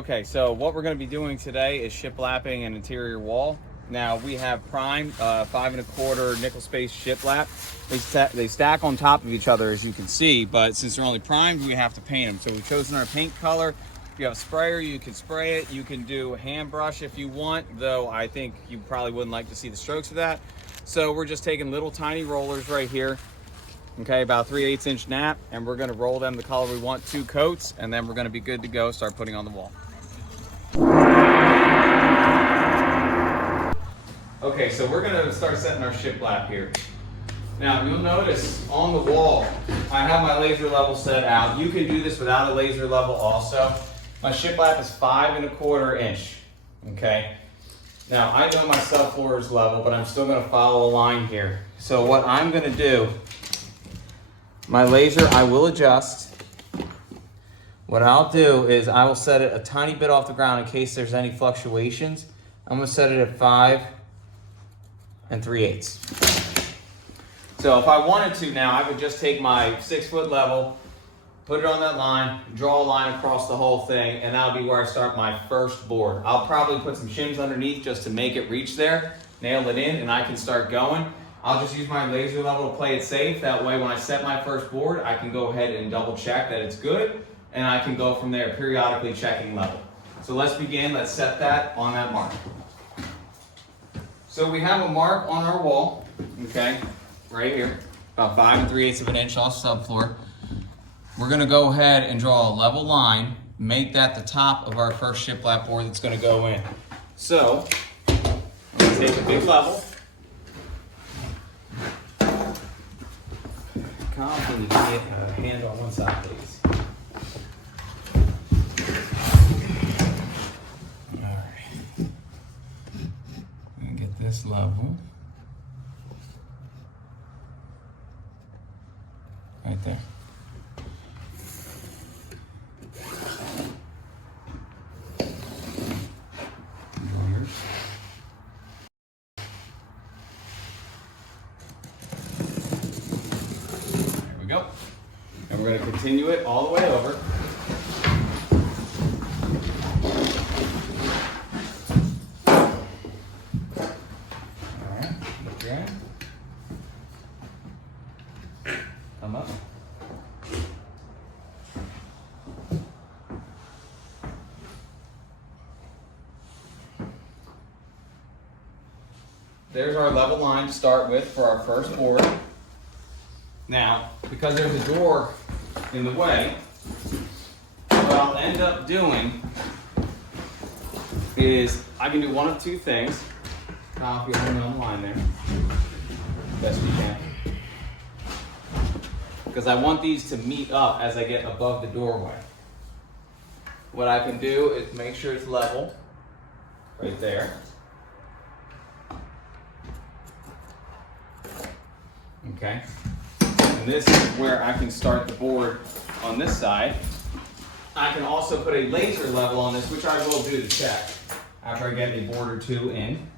Okay, so what we're going to be doing today is shiplapping an interior wall. Now we have primed 5 1/4 nickel space shiplap. They stack on top of each other, as you can see, but since they're only primed, we have to paint them. So we've chosen our paint color. If you have a sprayer, you can spray it. You can do hand brush if you want, though I think you probably wouldn't like to see the strokes of that. So we're just taking little tiny rollers right here. Okay, about 3/8 inch nap, and we're gonna roll them the color we want, 2 coats, and then we're gonna be good to go, start putting on the wall. Okay, so we're gonna start setting our shiplap here. Now, you'll notice on the wall, I have my laser level set out. You can do this without a laser level also. My shiplap is 5 1/4 inch, okay? Now, I know my subfloor is level, but I'm still gonna follow a line here. So what I'm gonna do, my laser, I will adjust. What I'll do is I will set it a tiny bit off the ground in case there's any fluctuations. I'm gonna set it at 5 3/8. So if I wanted to now, I would just take my 6-foot level, put it on that line, draw a line across the whole thing, and that'll be where I start my first board. I'll probably put some shims underneath just to make it reach there, nail it in, and I can start going. I'll just use my laser level to play it safe. That way when I set my first board, I can go ahead and double check that it's good, and I can go from there, periodically checking level. So let's begin, let's set that on that mark. So we have a mark on our wall, okay, right here, about 5 3/8 of an inch off subfloor. We're gonna go ahead and draw a level line, make that the top of our first shiplap board that's gonna go in. So, I'm gonna take a big level. Calm, can you get a hand on one side, please? This level right there. There we go. And we're going to continue it all the way over. Come up. There's our level line to start with for our first board. Now, because there's a door in the way, what I'll end up doing is I can do one of 2 things. Now, if you're holding on the line there, best we can. Because I want these to meet up as I get above the doorway. What I can do is make sure it's level, right there. Okay, and this is where I can start the board on this side. I can also put a laser level on this, which I will do to check after I get a board or 2 in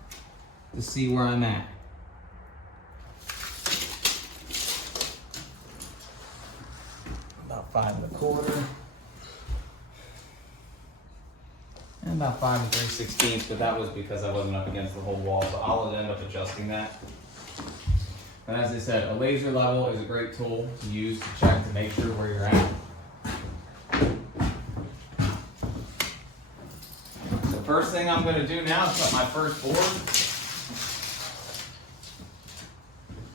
to see where I'm at. About 5 1/4, and about 5 3/16, but that was because I wasn't up against the whole wall, so I'll end up adjusting that. And as I said, a laser level is a great tool to use to check to make sure where you're at. The first thing I'm going to do now is put my first board.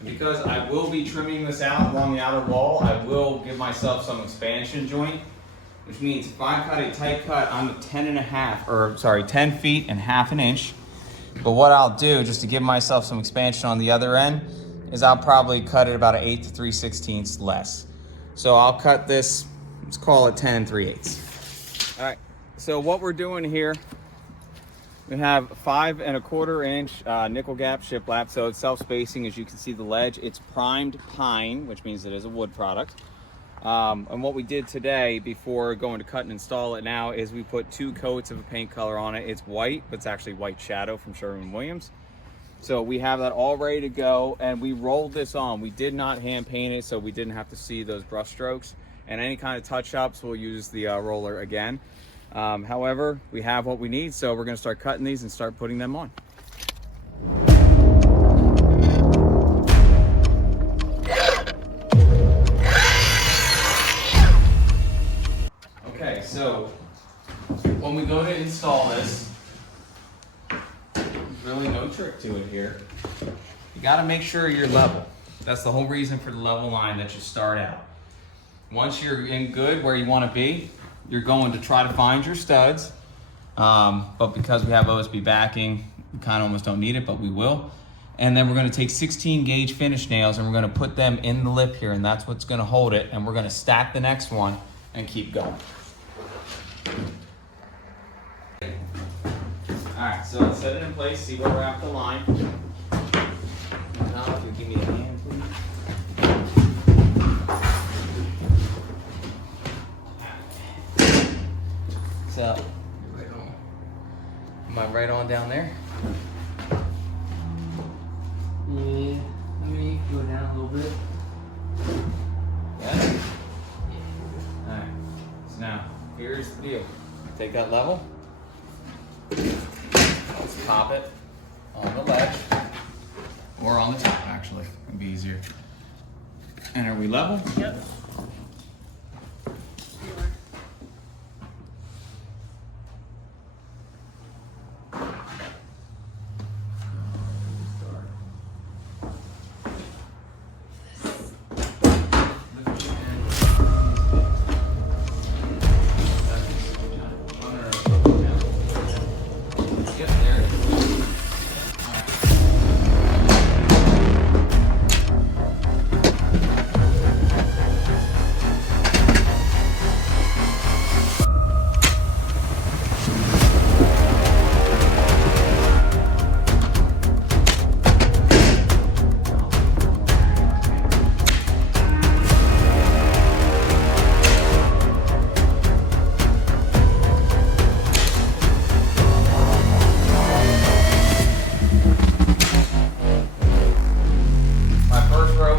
Because I will be trimming this out along the outer wall, I will give myself some expansion joint, which means if I cut a tight cut, I'm at 10 feet and half an inch. But what I'll do, just to give myself some expansion on the other end, is I'll probably cut it about an 1/8 to 3/16 less. So I'll cut this, let's call it 10 3/8. All right, so what we're doing here, we have 5 1/4 inch nickel gap shiplap, so it's self-spacing. As you can see the ledge, it's primed pine, which means it is a wood product. And what we did today before going to cut and install it now is we put 2 coats of a paint color on it. It's white, but it's actually white shadow from Sherwin-Williams. So we have that all ready to go, and we rolled this on. We did not hand paint it, so we didn't have to see those brush strokes. And any kind of touch-ups, we'll use the roller again. However, we have what we need, so we're gonna start cutting these and start putting them on. Okay, so when we go to install this, there's really no trick to it here. You gotta make sure you're level. That's the whole reason for the level line that you start out. Once you're in good where you wanna be, you're going to try to find your studs. But because we have OSB backing, we kinda almost don't need it, but we will. And then we're gonna take 16 gauge finish nails and we're gonna put them in the lip here, and that's what's gonna hold it. And we're gonna stack the next one and keep going. All right, so let's set it in place, see where we're at with the line. Now, if you give me a hand, please. So, right on. Am I right on down there? Yeah, I mean, you can go down a little bit. Yeah? All right, so now, here's the deal. Take that level. Let's pop it on the ledge, or on the top actually, it'd be easier. And are we level? Yep.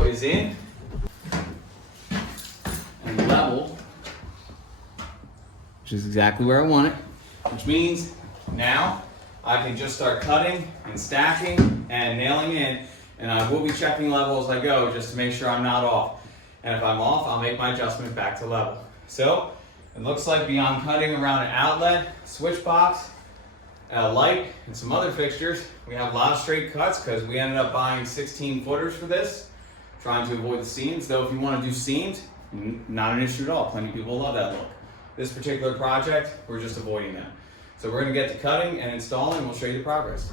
Is in and level, which is exactly where I want it, which means now I can just start cutting and stacking and nailing in, and I will be checking level as I go just to make sure I'm not off. And if I'm off, I'll make my adjustment back to level. So it looks like beyond cutting around an outlet, switch box, a light, and some other fixtures, we have a lot of straight cuts because we ended up buying 16 footers for this, trying to avoid the seams. Though if you want to do seams, not an issue at all. Plenty of people love that look. This particular project, we're just avoiding that. So we're going to get to cutting and installing, and we'll show you the progress.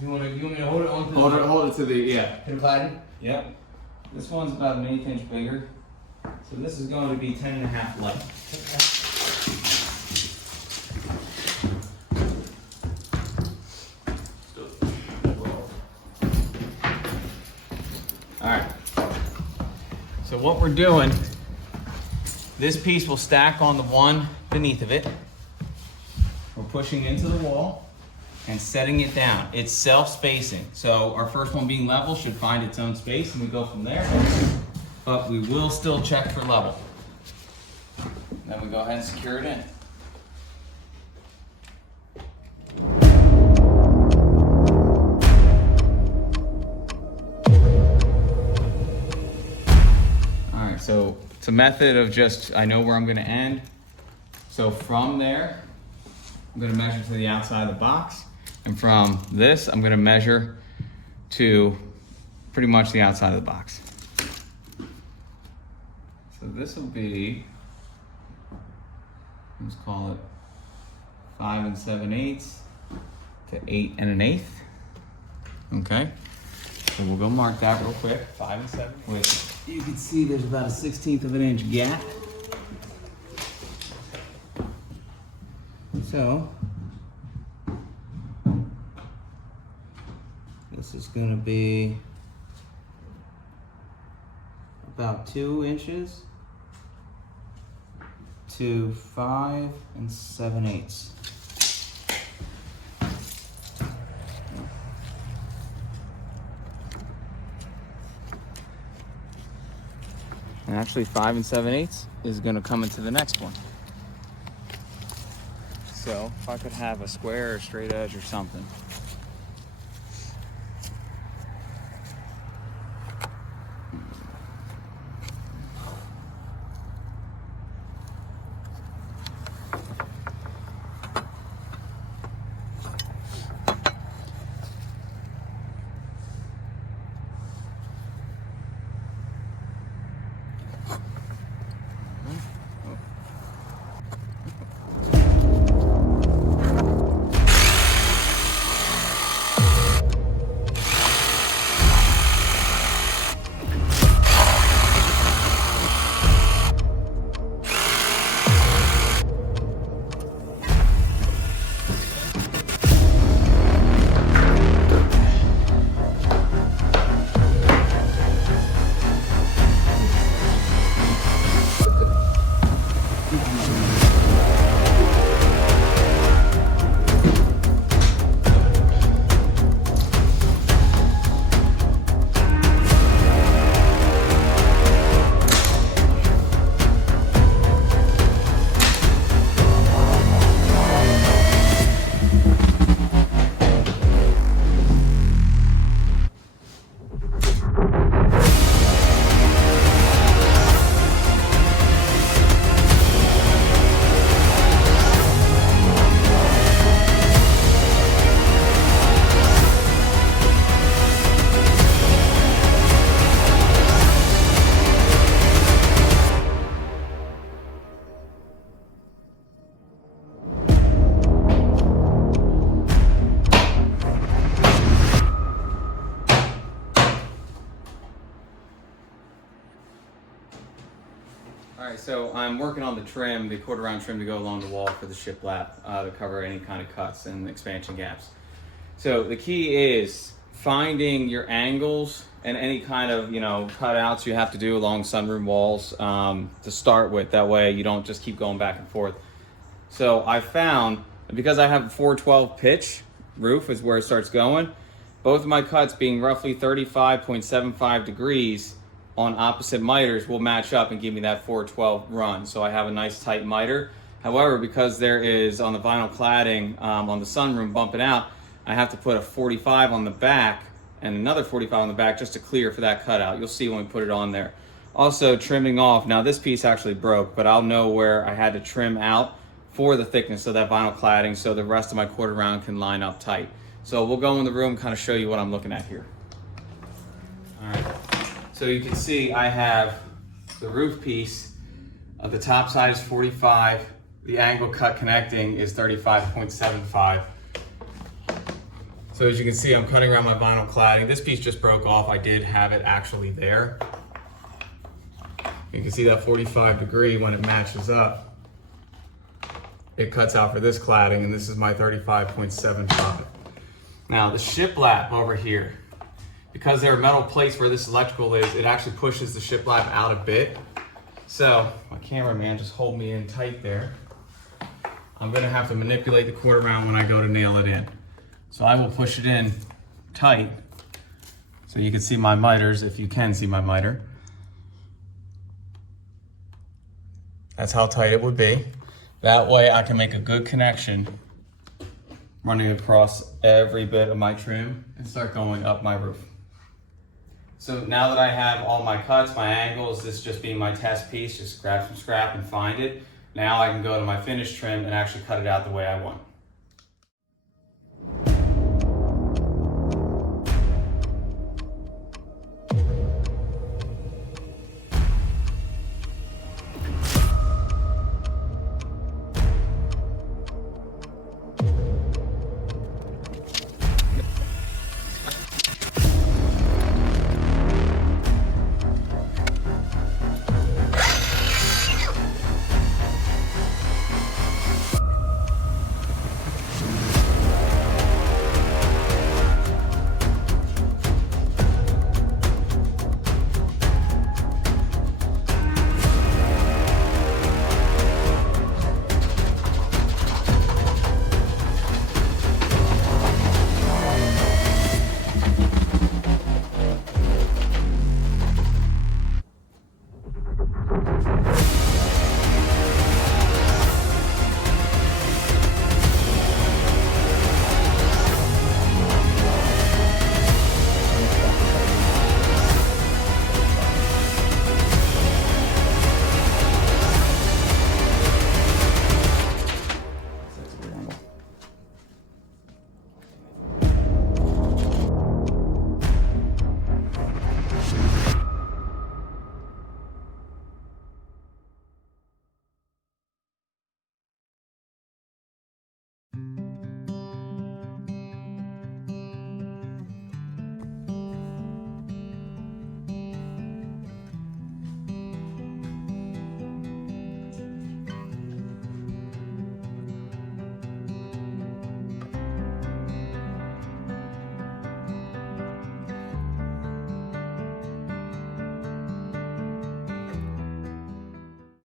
You want me to hold it on to Hold it to the, yeah. to the cladding? Yep. This one's about an 1/8 inch bigger. So this is going to be 10.5 light. All right. So what we're doing, this piece will stack on the one beneath of it. We're pushing into the wall and setting it down. It's self-spacing. So our first one being level should find its own space, and we go from there. But we will still check for level. Then we go ahead and secure it in. All right, so it's a method of just, I know where I'm gonna end. So from there, I'm gonna measure to the outside of the box. And from this, I'm gonna measure to pretty much the outside of the box. So this will be, let's call it 5 7/8 to 8 1/8. Okay, so we'll go mark that real quick. 5 7. Wait, you can see there's about a 1/16 of an inch gap. So this is going to be about 2 inches to 5 7/8. And actually 5 7/8 is going to come into the next one. So if I could have a square or straight edge or something. Alright, so I'm working on the trim, the quarter round trim to go along the wall for the shiplap to cover any kind of cuts and expansion gaps. So the key is finding your angles and any kind of, cutouts you have to do along sunroom walls to start with. That way you don't just keep going back and forth. So I found, because I have a 412 pitch roof is where it starts going, both of my cuts being roughly 35.75 degrees on opposite miters will match up and give me that 412 run. So I have a nice tight miter. However, because there is on the vinyl cladding on the sunroom bumping out, I have to put a 45 on the back and another 45 on the back just to clear for that cutout. You'll see when we put it on there. Also trimming off, now this piece actually broke, but I'll know where I had to trim out for the thickness of that vinyl cladding so the rest of my quarter round can line up tight. So we'll go in the room, kind of show you what I'm looking at here. All right. So you can see I have the roof piece. The top side is 45. The angle cut connecting is 35.75. So as you can see, I'm cutting around my vinyl cladding. This piece just broke off. I did have it actually there. You can see that 45 degree when it matches up. It cuts out for this cladding, and this is my 35.75. Now the shiplap over here, because there are metal plates where this electrical is, it actually pushes the shiplap out a bit. So my cameraman just hold me in tight there. I'm gonna have to manipulate the quarter round when I go to nail it in. So I will push it in tight so you can see my miters, if you can see my miter. That's how tight it would be. That way I can make a good connection running across every bit of my trim and start going up my roof. So now that I have all my cuts, my angles, this just being my test piece, just grab some scrap and find it. Now I can go to my finished trim and actually cut it out the way I want.